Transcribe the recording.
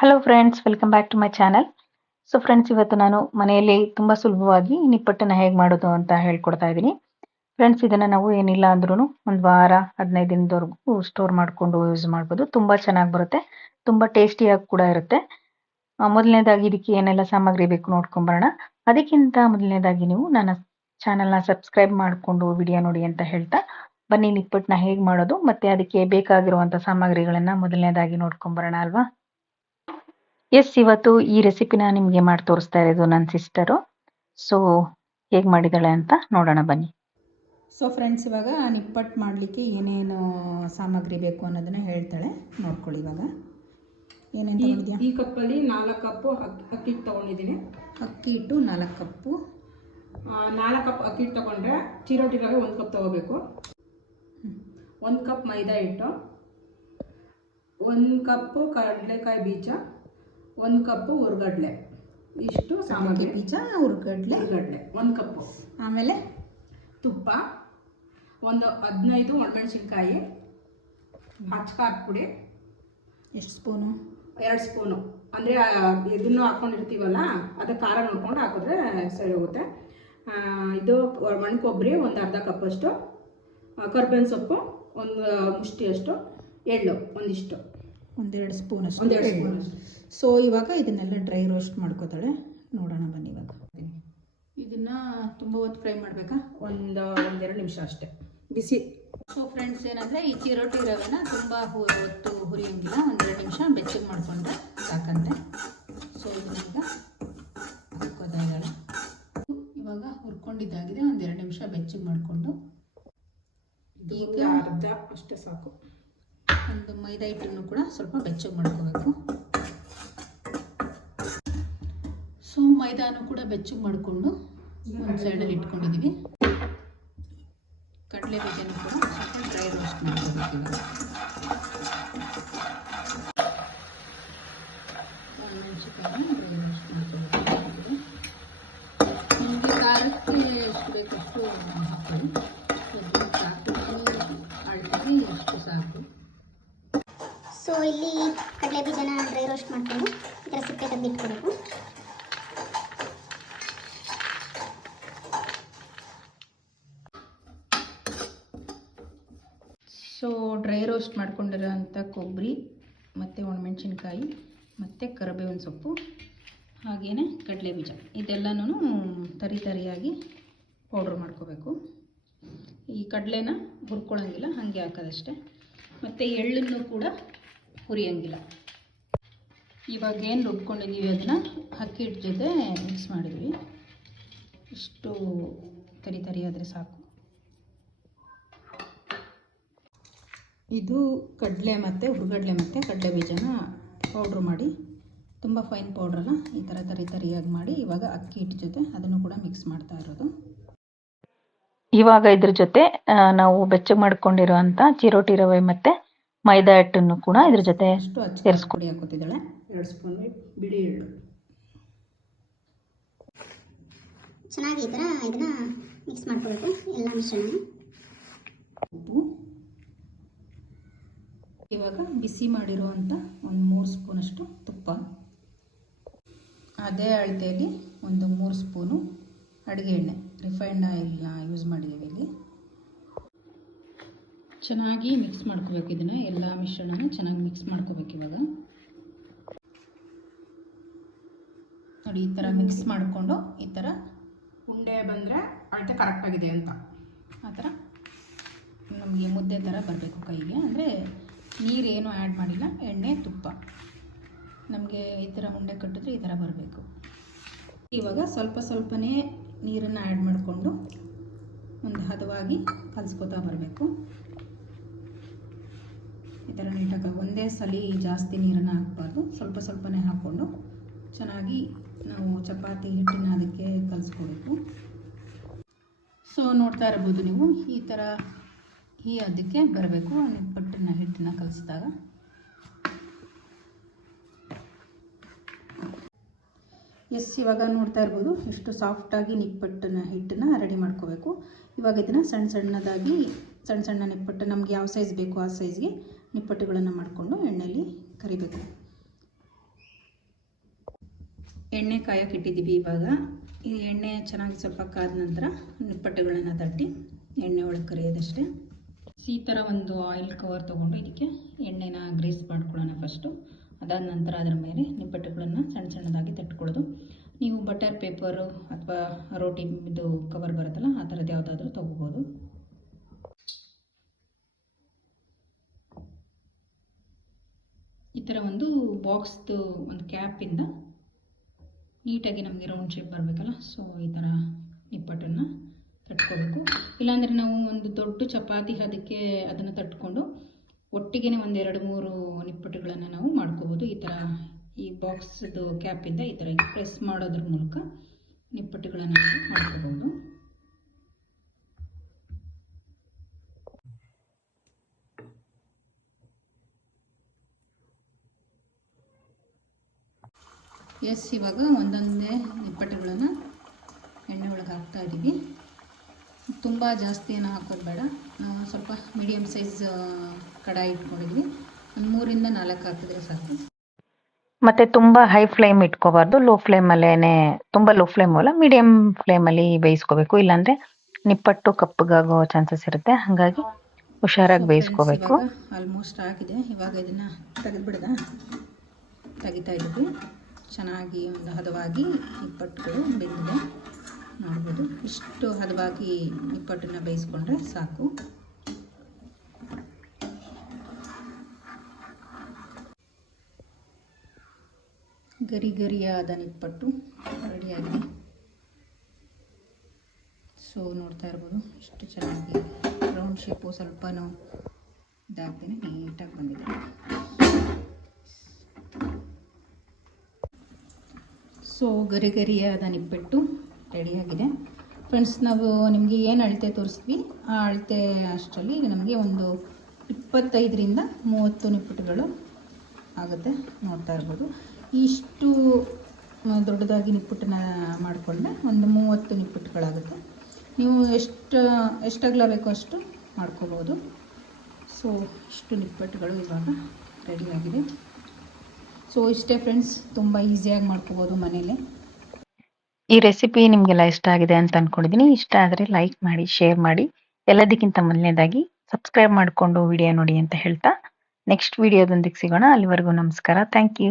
Hello friends welcome back to my channel so friends ಇವತ್ತು ನಾನು ಮನೆಯಲ್ಲಿ ತುಂಬ ಸುಲಭವಾಗಿ ನಿಪ್ಪಟ್ಟನ್ನು ಹೇಗೆ ಮಾಡೋದು ಅಂತ ಹೇಳ್ಕೊಡ್ತಾ ಇದ್ದೀನಿ. ಫ್ರೆಂಡ್ಸ್ ಇದನ್ನು ನಾವು ಏನಿಲ್ಲ ಅಂದ್ರೂ ಒಂದು ವಾರ, ಹದಿನೈದು ದಿನದವರೆಗೂ ಸ್ಟೋರ್ ಮಾಡಿಕೊಂಡು ಯೂಸ್ ಮಾಡ್ಬೋದು. ತುಂಬ ಚೆನ್ನಾಗಿ ಬರುತ್ತೆ. ತುಂಬ ಟೇಸ್ಟಿಯಾಗಿ ಕೂಡ ಇರುತ್ತೆ. ಮೊದಲನೇದಾಗಿ ಇದಕ್ಕೆ ಏನೆಲ್ಲ ಸಾಮಗ್ರಿ ಬೇಕು ನೋಡ್ಕೊಂಬರೋಣ ಅದಕ್ಕಿಂತ ಮೊದಲನೇದಾಗಿ ನೀವು ನನ್ನ ಚಾನಲ್ನ ಸಬ್ಸ್ಕ್ರೈಬ್ ಮಾಡಿಕೊಂಡು ವಿಡಿಯೋ ನೋಡಿ ಅಂತ ಹೇಳ್ತಾ ಬನ್ನಿ ನಿಪ್ಪಟ್ಟನ್ನ ಹೇಗೆ ಮಾಡೋದು, ಮತ್ತು ಅದಕ್ಕೆ ಬೇಕಾಗಿರುವಂಥ ಸಾಮಗ್ರಿಗಳನ್ನು ಮೊದಲನೇದಾಗಿ ನೋಡ್ಕೊಂಬರೋಣ ಅಲ್ವಾ? ಎಸ್ ಇವತ್ತು ಈ ರೆಸಿಪಿನ ನಿಮಗೆ ಮಾಡಿ ತೋರಿಸ್ತಾ ಇರೋದು ನನ್ನ ಸಿಸ್ಟರು ಸೊ ಹೇಗೆ ಮಾಡಿದ್ದಾಳೆ ಅಂತ ನೋಡೋಣ ಬನ್ನಿ. ಸೊ ಫ್ರೆಂಡ್ಸ್ ಇವಾಗ ನಿಪ್ಪಟ್ಟು ಮಾಡಲಿಕ್ಕೆ ಏನೇನು ಸಾಮಗ್ರಿ ಬೇಕು ಅನ್ನೋದನ್ನ ಹೇಳ್ತಾಳೆ. ನೋಡ್ಕೊಳ್ಳಿ ಇವಾಗ. ಏನೇನು ಈ ತಗೊಂಡಿದ್ಯಾ ಈ ಕಪ್ಪಲ್ಲಿ ನಾಲ್ಕು ಕಪ್ಪು ಅಕ್ಕಿ ಅಕ್ಕಿ ಹಿಟ್ಟು ತೊಗೊಂಡಿದ್ದೀನಿ. ಅಕ್ಕಿ ಹಿಟ್ಟು ನಾಲ್ಕು ಕಪ್ಪು. ನಾಲ್ಕು ಕಪ್ ಅಕ್ಕಿ ಹಿಟ್ಟು ತೊಗೊಂಡ್ರೆ ಚಿರೋಟಿ ರವೆ ಒಂದು ಕಪ್ ತೊಗೋಬೇಕು. ಒಂದು ಕಪ್ ಮೈದಾ ಹಿಟ್ಟು. ಒಂದು ಕಪ್ಪು ಕಡಲೆಕಾಯಿ ಬೀಜ. ಒಂದು ಕಪ್ಪು ಹುರ್ಗಡ್ಲೆ ಇಷ್ಟು ಸಾಮಗ್ರಿ. ಬೀಜ ಹುರ್ಗಡ್ಲೆ ಹುರ್ಗಡ್ಲೆ ಒಂದು ಕಪ್ಪು. ಆಮೇಲೆ? ತುಪ್ಪ. ಒಂದು ಹದಿನೈದು ಒಣಮೆಣಸಿನ್ಕಾಯಿ. ಹಚ್ಕ ಪುಡಿ. ಎಷ್ಟು ಸ್ಪೂನು? ಎರಡು ಸ್ಪೂನು. ಅಂದರೆ ಇದನ್ನು ಹಾಕ್ಕೊಂಡಿರ್ತೀವಲ್ಲ ಅದು ಖಾರ ನೋಡ್ಕೊಂಡು ಹಾಕಿದ್ರೆ ಸರಿ ಹೋಗುತ್ತೆ. ಇದು ಒಣ ಕೊಬ್ಬರಿ ಒಂದು ಅರ್ಧ ಕಪ್ಪಷ್ಟು ಕರ್ಬೇವಿನ ಸೊಪ್ಪು ಒಂದು ಮುಷ್ಟಿಯಷ್ಟು. ಎಳ್ಳು ಒಂದಿಷ್ಟು. ಒಂದೆರಡು ಸ್ಪೂನ್ ಅಷ್ಟು. ಒಂದೆರಡು. ಸ್ಪೂನ್ ಸೊ ಇವಾಗ ಇದನ್ನೆಲ್ಲ ಡ್ರೈ ರೋಸ್ಟ್ ಮಾಡ್ಕೋತಾಳೆ. ನೋಡೋಣ ಬನ್ನಿ ಇವಾಗ. ಇದನ್ನ ತುಂಬ ಹೊತ್ತು ಫ್ರೈ ಮಾಡಬೇಕಾ? ಒಂದು ಒಂದೆರಡು ನಿಮಿಷ ಅಷ್ಟೇ. ಬಿಸಿ. ಸೊ ಫ್ರೆಂಡ್ಸ್ ಏನಂದರೆ ಈ ಚಿರೋಟಿ ರವೆನ ತುಂಬ ಹೊತ್ತು ಹುರಿಯಂಗಿಲ್ಲ. ಒಂದೆರಡು ನಿಮಿಷ ಬೆಚ್ಚಗೆ ಮಾಡಿಕೊಂಡ್ರೆ ಸಾಕಂತೆ. ಸೊ ಇದನ್ನೀಗ ಹುರ್ಕೋತಾ ಇದ್ದಾಳೆ. ಇವಾಗ ಹುರ್ಕೊಂಡಿದ್ದಾಗಿದೆ. ಒಂದೆರಡು ನಿಮಿಷ ಬೆಚ್ಚಗೆ ಮಾಡಿಕೊಂಡು ಈಗ ಅರ್ಧ ಅಷ್ಟೇ ಸಾಕು. ಒಂದು ಮೈದಾ ಹಿಟ್ಟನ್ನು ಕೂಡ ಸ್ವಲ್ಪ ಬೆಚ್ಚಗೆ ಮಾಡ್ಕೋಬೇಕು. ಸೊ, ಮೈದಾನು ಕೂಡ ಬೆಚ್ಚಗೆ ಮಾಡಿಕೊಂಡು ಒಂದು ಸೈಡಲ್ಲಿ ಇಟ್ಕೊಂಡಿದ್ದೀವಿ ಕಡಲೆ ಬೀಜನೂ ಕೂಡ ಸ್ವಲ್ಪ ಡ್ರೈ ರೋಸ್ಟ್ ಮಾಡ್ಕೋಬೇಕು ಇವಾಗ ಒಣಮೆಣಸಿನ್ಕಾಯಿ ಡ್ರೈ ರೋಸ್ಟ್ ಮಾಡ್ಕೋಬೇಕು ನಿಮಗೆ ಖಾರಕ್ಕೆ ಎಷ್ಟು ಬೇಕಷ್ಟು ಹಾಕೊಳ್ಳಿ ಸ್ವಲ್ಪ ಸಾಕು ಅಳತೆಗೆ ಎಷ್ಟು ಸಾಕು ಸೊ ಇಲ್ಲಿ ಕಡಲೆ ಬೀಜನ ಡ್ರೈ ರೋಸ್ಟ್ ಮಾಡಿಕೊಂಡು ಇದರ ಸಿಪ್ಪೆ ತೆಗೆದಿಟ್ಕೊಬೇಕು ಸೊ ಡ್ರೈ ರೋಸ್ಟ್ ಮಾಡ್ಕೊಂಡಿರೋಂಥ ಕೊಬ್ಬರಿ, ಮತ್ತು ಒಣಮೆಣ್ಸಿನ್ಕಾಯಿ, ಮತ್ತು ಕರಿಬೇವಿನ ಸೊಪ್ಪು ಹಾಗೆಯೇ ಕಡಲೆ ಬೀಜ ಇದೆಲ್ಲನೂ ತರಿ ತರಿಯಾಗಿ ಪೌಡ್ರ್ ಮಾಡ್ಕೋಬೇಕು. ಈ ಕಡಲೆನ ಹುರ್ಕೊಳ್ಳೋಂಗಿಲ್ಲ, ಹಾಗೆ ಹಾಕೋದಷ್ಟೆ. ಮತ್ತು ಎಳ್ಳನ್ನು ಕೂಡ ಹುರಿಯೋಂಗಿಲ್ಲ. ಇವಾಗ ಏನು ರುಬ್ಕೊಂಡಿದ್ದೀವಿ ಅದನ್ನು? ಅಕ್ಕಿ ಹಿಟ್ಟು ಜೊತೆ ಮಿಕ್ಸ್ ಮಾಡಿದ್ವಿ. ಇಷ್ಟು ತರಿ ತರಿ ಆದರೆ ಸಾಕು. ಇದು ಕಡಲೆ ಮತ್ತು ಹುರ್ಗಡ್ಲೆ ಮತ್ತು ಕಡಲೆ ಬೀಜನ ಪೌಡ್ರ್ ಮಾಡಿ. ತುಂಬ ಫೈನ್ ಪೌಡ್ರಲ್ಲ ಈ ಥರ ತರಿ ತರಿಯಾಗಿ ಮಾಡಿ ಇವಾಗ ಅಕ್ಕಿ ಹಿಟ್ಟು ಜೊತೆ ಅದನ್ನು ಕೂಡ ಮಿಕ್ಸ್ ಮಾಡ್ತಾ ಇರೋದು. ಇವಾಗ ಇದ್ರ ಜೊತೆ ನಾವು ಬೆಚ್ಚಗೆ ಮಾಡ್ಕೊಂಡಿರುವಂಥ ಚಿರೋಟಿ ರವೆ ಮತ್ತು ಮೈದಾ ಹಿಟ್ಟನ್ನು ಕೂಡ ಇದ್ರ ಜೊತೆ ಅಷ್ಟು ಹಚ್ಚ ಸೇರಿಸ್ಕೊ ಪುಡಿ ಹಾಕೋತಿದ್ದಾಳೆ ಎರಡು ಸ್ಪೂನ್ ಬಿಳಿ ಎಳ್ಳು. ಚೆನ್ನಾಗಿ ಈ ಥರ ಇದನ್ನು ಮಿಕ್ಸ್ ಮಾಡ್ಕೊಳ್ಬೇಕು ಎಲ್ಲ ಮಿಶ್ರಣ ಉಪ್ಪು. ಇವಾಗ ಬಿಸಿ ಮಾಡಿರುವಂಥ ಒಂದು ಮೂರು ಸ್ಪೂನಷ್ಟು ತುಪ್ಪ. ಅದೇ ಅಳತೆಯಲ್ಲಿ ಒಂದು ಮೂರು ಸ್ಪೂನು ಅಡುಗೆ ಎಣ್ಣೆ. ರಿಫೈನ್ಡ್ ಆಯಿಲ್ನ ಯೂಸ್ ಮಾಡಿದ್ದೀವಿ. ಚೆನ್ನಾಗಿ ಮಿಕ್ಸ್ ಮಾಡ್ಕೋಬೇಕು ಇದನ್ನು. ಎಲ್ಲ ಮಿಶ್ರಣನ ಚೆನ್ನಾಗಿ ಮಿಕ್ಸ್ ಮಾಡ್ಕೋಬೇಕು ಇವಾಗ. ನೋಡಿ ಈ ಥರ ಮಿಕ್ಸ್ ಮಾಡಿಕೊಂಡು ಈ ಥರ ಉಂಡೆ ಬಂದರೆ ಅಳತೆ ಕರೆಕ್ಟಾಗಿದೆ ಅಂತ. ಆ ಥರ ನಮಗೆ ಮುದ್ದೆ ಥರ ಬರಬೇಕು ಕೈಗೆ. ಅಂದರೆ ನೀರೇನು ಆ್ಯಡ್ ಮಾಡಿಲ್ಲ ಎಣ್ಣೆ ತುಪ್ಪ. ನಮಗೆ ಈ ಥರ ಉಂಡೆ ಕಟ್ಟಿದ್ರೆ ಈ ಥರ ಬರಬೇಕು. ಇವಾಗ ಸ್ವಲ್ಪ ಸ್ವಲ್ಪನೇ ನೀರನ್ನು ಆ್ಯಡ್ ಮಾಡಿಕೊಂಡು ಒಂದು ಹದವಾಗಿ ಕಲಿಸ್ಕೊತಾ ಬರಬೇಕು. ಈ ಥರ ನೀಟಾಗಿ ಒಂದೇ ಸಲ ಜಾಸ್ತಿ ನೀರನ್ನು ಹಾಕ್ಬಾರ್ದು. ಸ್ವಲ್ಪ ಸ್ವಲ್ಪನೇ ಹಾಕ್ಕೊಂಡು ಚೆನ್ನಾಗಿ ನಾವು ಚಪಾತಿ ಹಿಟ್ಟಿನ ಅದಕ್ಕೆ ಕಲಿಸ್ಕೊಬೇಕು. ಸೊ ನೋಡ್ತಾ ಇರ್ಬೋದು ನೀವು ಈ ಥರ ಈ ಅದಕ್ಕೆ ಬರಬೇಕು. ನಿಪ್ಪಟ್ಟಿನ ಹಿಟ್ಟನ್ನ ಕಲಿಸಿದಾಗ ಎಸ್, ಇವಾಗ ನೋಡ್ತಾ ಇರ್ಬೋದು. ಎಷ್ಟು ಸಾಫ್ಟಾಗಿ ನಿಪ್ಪಟ್ಟನ್ನ, ಹಿಟ್ಟನ್ನ ರೆಡಿ ಮಾಡ್ಕೋಬೇಕು. ಇವಾಗ ಇದನ್ನು ಸಣ್ಣ ಸಣ್ಣದಾಗಿ, ಸಣ್ಣ ಸಣ್ಣ ನಿಪ್ಪಟ್ಟು, ನಮ್ಗೆ ಯಾವ ಸೈಜ್ ಬೇಕು ಆ ಸೈಜ್ಗೆ ನಿಪ್ಪಟ್ಟುಗಳನ್ನು ಮಾಡಿಕೊಂಡು ಎಣ್ಣೆಯಲ್ಲಿ ಕರಿಬೇಕು. ಎಣ್ಣೆ ಕಾಯಕ್ಕೆ ಇಟ್ಟಿದ್ದೀವಿ ಇವಾಗ. ಈ ಎಣ್ಣೆ ಚೆನ್ನಾಗಿ ಸ್ವಲ್ಪ ಕಾದ ನಂತರ ನಿಪ್ಪಟ್ಟುಗಳನ್ನು ತಟ್ಟಿ ಎಣ್ಣೆ ಒಳಗೆ ಕರಿಯೋದಷ್ಟೇ. ಈ ಥರ ಒಂದು ಆಯಿಲ್ ಕವರ್ ತೊಗೊಂಡು ಇದಕ್ಕೆ ಎಣ್ಣೆನ ಗ್ರೀಸ್ ಮಾಡ್ಕೊಳ್ಳೋಣ ಫಸ್ಟು ಅದಾದ ನಂತರ ಅದರ ಮೇಲೆ ನಿಪ್ಪಟ್ಟುಗಳನ್ನು ಸಣ್ಣ ಸಣ್ಣದಾಗಿ ತಟ್ಕೊಳ್ಳೋದು. ನೀವು ಬಟರ್, ಪೇಪರು ಅಥವಾ ರೋಟಿ ಇದು ಕವರ್ ಬರುತ್ತಲ್ಲ, ಆ ಥರದ್ದು ಯಾವುದಾದ್ರೂ ತೊಗೋಬೋದು. ಈ ಥರ ಒಂದು ಬಾಕ್ಸ್ದು ಒಂದು ಕ್ಯಾಪಿಂದ ನೀಟಾಗಿ ನಮಗೆ ರೌಂಡ್ ಶೇಪ್ ಬರಬೇಕಲ್ಲ ಸೊ ಈ ಥರ ನಿಪ್ಪಟ್ಟನ್ನು ತಟ್ಕೋಬೇಕು. ಇಲ್ಲಾಂದರೆ ನಾವು ಒಂದು ದೊಡ್ಡ ಚಪಾತಿ, ಅದಕ್ಕೆ ಅದನ್ನು ತಟ್ಕೊಂಡು ಒಟ್ಟಿಗೆ ಒಂದೆರಡು ಮೂರು ನಿಪ್ಪಟ್ಟುಗಳನ್ನು ನಾವು ಮಾಡ್ಕೋಬೋದು. ಈ ಥರ ಈ ಬಾಕ್ಸ್ದು ಕ್ಯಾಪಿಂದ ಈ ಥರ ಪ್ರೆಸ್ ಮಾಡೋದ್ರ ಮೂಲಕ ನಿಪ್ಪಟ್ಟುಗಳನ್ನು ನಾವು ಮಾಡ್ಕೋಬೋದು. ಎಸ್ ಇವಾಗ ಒಂದೊಂದೇ ನಿಪ್ಪಟ್ಟುಗಳನ್ನು ಎಣ್ಣೆ ಒಳಗೆ ಹಾಕ್ತಾ ಇದ್ದೀವಿ ತುಂಬ ಜಾಸ್ತಿ ಏನು ಹಾಕೋದು ಬೇಡ ನಾವು ಸ್ವಲ್ಪ ಮೀಡಿಯಮ್ ಸೈಜ್ ಕಡಾಯಿ ಇಟ್ಕೊಂಡಿದ್ವಿ. ಒಂದು ಮೂರಿಂದ ನಾಲ್ಕು ಹಾಕಿದ್ರೆ ಸಾಕು. ಮತ್ತೆ ತುಂಬಾ ಹೈ ಫ್ಲೇಮ್ ಇಟ್ಕೋಬಾರ್ದು. ಲೋ ಫ್ಲೇಮಲ್ಲೇ ತುಂಬಾ ಲೋ ಫ್ಲೇಮ್ ಅಲ್ಲ ಮೀಡಿಯಂ ಫ್ಲೇಮಲ್ಲಿ ಬೇಯಿಸ್ಕೋಬೇಕು. ಇಲ್ಲಾಂದ್ರೆ ನಿಪ್ಪಟ್ಟು ಕಪ್ಪಗಾಗೋ ಚಾನ್ಸಸ್ ಇರುತ್ತೆ. ಹಾಗಾಗಿ ಹುಷಾರಾಗಿ ಬೇಯಿಸ್ಕೋಬೇಕು. ಆಲ್ಮೋಸ್ಟ್ ಆಗಿದೆ. ಇವಾಗ ಇದನ್ನು ತೆಗೆದುಬಿಡ್ದ. ತೆಗಿತಾ ಇದ್ದೀವಿ ಚೆನ್ನಾಗಿ ಒಂದು ಹದವಾಗಿ ನಿಪ್ಪಟ್ಟುಗಳು ಬೆಂದಿದೆ. ನೋಡ್ಬೋದು ಇಷ್ಟು ಹದವಾಗಿ ನಿಪ್ಪಟ್ಟನ್ನು ಬೇಯಿಸ್ಕೊಂಡ್ರೆ ಸಾಕು. ಗರಿ ಗರಿಯಾದ ನಿಪ್ಪಟ್ಟು ರೆಡಿಯಾಗಿದೆ. ಸೊ ನೋಡ್ತಾ ಇರ್ಬೋದು, ಇಷ್ಟು ಚೆನ್ನಾಗಿ ರೌಂಡ್ ಶೇಪು ಸ್ವಲ್ಪನೂ ಇದಾಗ್ತೇನೆ ನೀಟಾಗಿ ಬಂದಿದೆ. ಸೊ ಗರಿ ಗರಿಯಾದ ನಿಪ್ಪಟ್ಟು ರೆಡಿಯಾಗಿದೆ. ಫ್ರೆಂಡ್ಸ್ ನಾವು ನಿಮಗೆ ಏನು ಅಳತೆ ತೋರಿಸ್ತೀವಿ ಆ ಅಳತೆ ಅಷ್ಟರಲ್ಲಿ ನಮಗೆ ಒಂದು ಇಪ್ಪತ್ತೈದರಿಂದ ಮೂವತ್ತು ನಿಪ್ಪಟ್ಟುಗಳು ಆಗುತ್ತೆ ನೋಡ್ತಾ ಇರ್ಬೋದು. ಇಷ್ಟು ದೊಡ್ಡದಾಗಿ ನಿಪ್ಪಟ್ಟನ್ನ ಮಾಡಿಕೊಂಡ್ರೆ ಒಂದು ಮೂವತ್ತು ನಿಪ್ಪಟ್ಟುಗಳಾಗುತ್ತೆ ನೀವು ಎಷ್ಟು ಎಷ್ಟು ಅಗಲ ಬೇಕೋ ಅಷ್ಟು ಮಾಡ್ಕೋಬೋದು ಸೊ ಇಷ್ಟು ನಿಪ್ಪಟ್ಟುಗಳು ಇವಾಗ ರೆಡಿಯಾಗಿದೆ. ಸೊ ಇಷ್ಟೇ ಫ್ರೆಂಡ್ಸ್ ತುಂಬ ಈಸಿಯಾಗಿ ಮಾಡ್ಕೋಬೋದು ಮನೇಲೆ. ಈ ರೆಸಿಪಿ ನಿಮಗೆಲ್ಲ ಇಷ್ಟ ಆಗಿದೆ ಅಂತ ಅನ್ಕೊಂಡಿದ್ದೀನಿ ಇಷ್ಟ ಆದರೆ ಲೈಕ್ ಮಾಡಿ ಶೇರ್ ಮಾಡಿ. ಎಲ್ಲದಕ್ಕಿಂತ ಮೊದಲನೇದಾಗಿ ಸಬ್ಸ್ಕ್ರೈಬ್ ಮಾಡಿಕೊಂಡು ವಿಡಿಯೋ ನೋಡಿ ಅಂತ ಹೇಳ್ತಾ. ನೆಕ್ಸ್ಟ್ ವಿಡಿಯೋದೊಂದಿಗೆ ಸಿಗೋಣ. ಅಲ್ಲಿವರೆಗೂ ನಮಸ್ಕಾರ. Thank you